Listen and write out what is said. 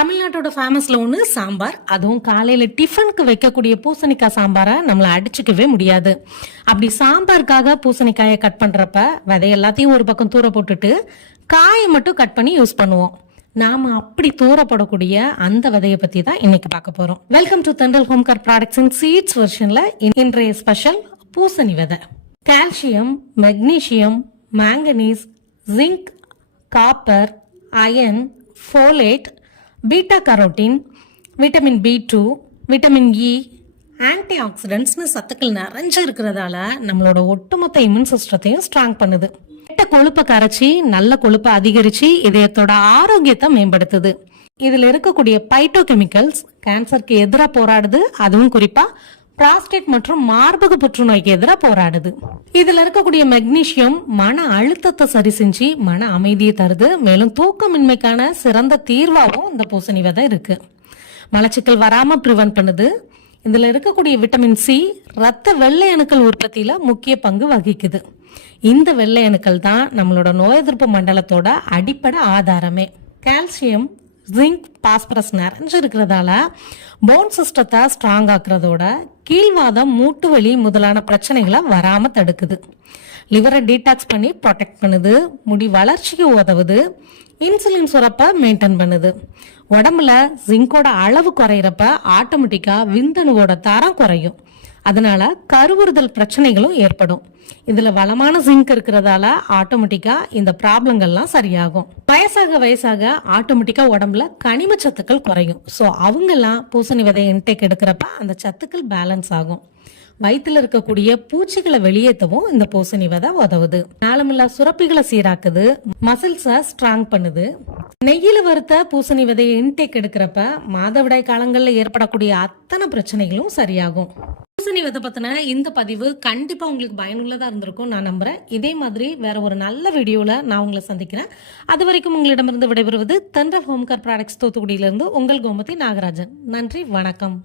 தமிழ்நாட்டோட ஃபேமஸ்ல ஒன்று சாம்பார். அதுவும் காலையில டிஃபனுக்கு வைக்கக்கூடிய பூசணிக்காய் சாம்பாரை நம்மளை அடிச்சுக்கவே முடியாது. அப்படி சாம்பாருக்காக பூசணிக்காயை கட் பண்றப்ப விதை எல்லாத்தையும் ஒரு பக்கம் தூர போட்டுட்டு காயை மட்டும் கட் பண்ணி யூஸ் பண்ணுவோம். நாம அப்படி தூரப்படக்கூடிய அந்த விதையை பத்தி தான் இன்னைக்கு பார்க்க போறோம். Welcome to Thendral home care products in seeds வெர்ஷன்ல இன்றைய ஸ்பெஷல் பூசணி விதை. Calcium, magnesium, manganese, zinc, copper, iron, folate, beta carotene, vitamin B2, vitamin E, anti ஆக்சிடென்ட்ஸ்னு சத்துக்கள் நிறைஞ்சு இருக்கிறதால நம்மளோட ஒட்டுமொத்த இம்யூன் சிஸ்டத்தையும் ஸ்ட்ராங் பண்ணுது. கெட்ட கொழுப்பை கரைச்சி நல்ல கொழுப்பை அதிகரிச்சு இதயத்தோட ஆரோக்கியத்தை மேம்படுத்துது. இதுல இருக்கக்கூடிய பைட்டோ கெமிக்கல்ஸ் கேன்சருக்கு எதிராக போராடுது. அதுவும் குறிப்பா பிராஸ்டேட் மற்றும் மார்பக புற்றுநோய்க்கு எதிராக போராடுது. இதுல இருக்கக்கூடிய மெக்னீசியம் மன அழுத்தத்தை சரி செஞ்சு மன அமைதியை தருது. மேலும் தூக்கமின்மைக்கான சிறந்த தீர்வாகவும் இந்த பூசணி விதை இருக்கு. மலச்சிக்கல் வராம பிரிவென்ட் பண்ணுது. இதுல இருக்கக்கூடிய விட்டமின் C ரத்த வெள்ளை அணுக்கள் உற்பத்தியில முக்கிய பங்கு வகிக்குது. இந்த வெள்ளை அணுக்கள் தான் நம்மளோட நோய் எதிர்ப்பு மண்டலத்தோட அடிப்படை ஆதாரமே. கால்சியம், ஜிங்க், பாஸ்பரஸ் நிறைஞ்சு இருக்கிறதால போன் சிஸ்டத்தை ஸ்ட்ராங் ஆக்குறதோட கீழ்வாதம், மூட்டு வலி முதலான பிரச்சனைகளை வராம தடுக்குது. லிவரை டீடாக்ஸ் பண்ணி ப்ரொடெக்ட் பண்ணுது. முடி வளர்ச்சிக்கு உதவுது. இன்சுலின் சுரப்பை மெயின்டைன் பண்ணுது. உடம்புல ஜிங்கோட அளவு குறையிறப்ப ஆட்டோமேட்டிக்கா விந்தணுவோட தரம் குறையும். அதனால கருவுறுதல் பிரச்சனைகளும் ஏற்படும். இதுல வளமான ஜிங்க் இருக்கிறதால ஆட்டோமேட்டிக்கா இந்த ப்ராப்ளங்கள்லாம் சரியாகும். வயசாக ஆட்டோமேட்டிக்கா உடம்புல கனிம சத்துக்கள் குறையும். ஸோ அவங்கெல்லாம் பூசணி விதை இன்டேக் எடுக்கிறப்ப அந்த சத்துக்கள் பேலன்ஸ் ஆகும். வயிற்றுல இருக்கக்கூடிய பூச்சிகளை வெளியேற்றவும் இந்த பூசணி விதை உதவுது. நாளமில்லா சுரப்பிகளை சீராக்குது. மசில்ஸை ஸ்ட்ராங் பண்ணுது. நெய்யில வறுத்த பூசணி விதையை இன்டேக் எடுக்கிறப்ப மாதவிடாய் காலங்கள்ல ஏற்படக்கூடிய அத்தனை பிரச்சனைகளும் சரியாகும். பூசணி விதை பத்தின இந்த பதிவு கண்டிப்பா உங்களுக்கு பயனுள்ளதா இருந்திருக்கும் நான் நம்புறேன். இதே மாதிரி வேற ஒரு நல்ல வீடியோல நான் உங்களை சந்திக்கிறேன். அது வரைக்கும் உங்களிடமிருந்து விடைபெறுவது தென்றல் ஹோம் கேர் ப்ராடக்ட்ஸ் தூத்துக்குடியிலிருந்து உங்கள் கோமதி நாகராஜன். நன்றி, வணக்கம்.